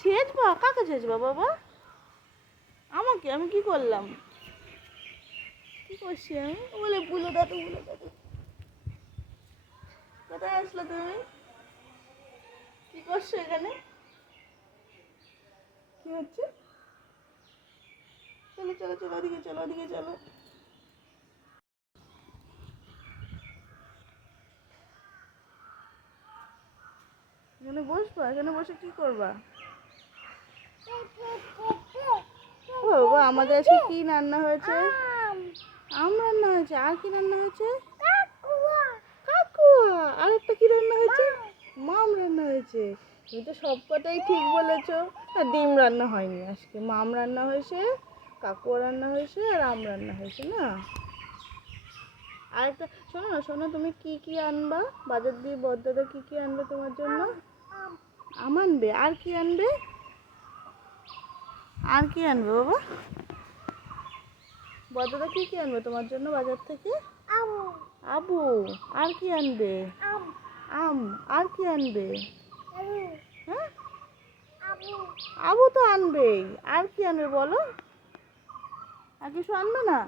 ছেঁচবা কাকে ছেঁচবা বাবা? আমাকে, আমি কি করলাম? কি করছি আমি? বলে, বুলো দাদু বুলো দাদু। কোথায় আসলো তুমি? কি করছ এখানে? কি হচ্ছে? চলো চলো চলো, ওদিকে চলো ওদিকে চলো। এখানে বসবা এখানে বসে কি করবা? বাবা আমাদের আজকে কি রান্না হয়েছে? আম। রান্না হয়েছে আর কি রান্না হয়েছে? কাকুয়া। আর একটা কি রান্না হয়েছে? মাম রান্না হয়েছে। তুমি তো সব কথাই ঠিক বলেছ। না ডিম রান্না হয়নি আজকে। মাম রান্না হয়েছে কাকুয়া রান্না হয়েছে আর আম রান্না হয়েছে না? আর একটা শোনো না শোনো তুমি কি কি আনবা? বাজার দিয়ে বদ্দাদা কি কি আনবে তোমার জন্য? আম আনবে আর কি আনবে? আর কি আনবে বাবা? বদ্দাদা কি কি আনবে তোমার জন্য বাজার থেকে? আবু আর কি আনবে? আম। আর কি আনবে? হ্যাঁ? আবু তো আনবেই আর কি আনবে বলো? আর কিছু আনবে না?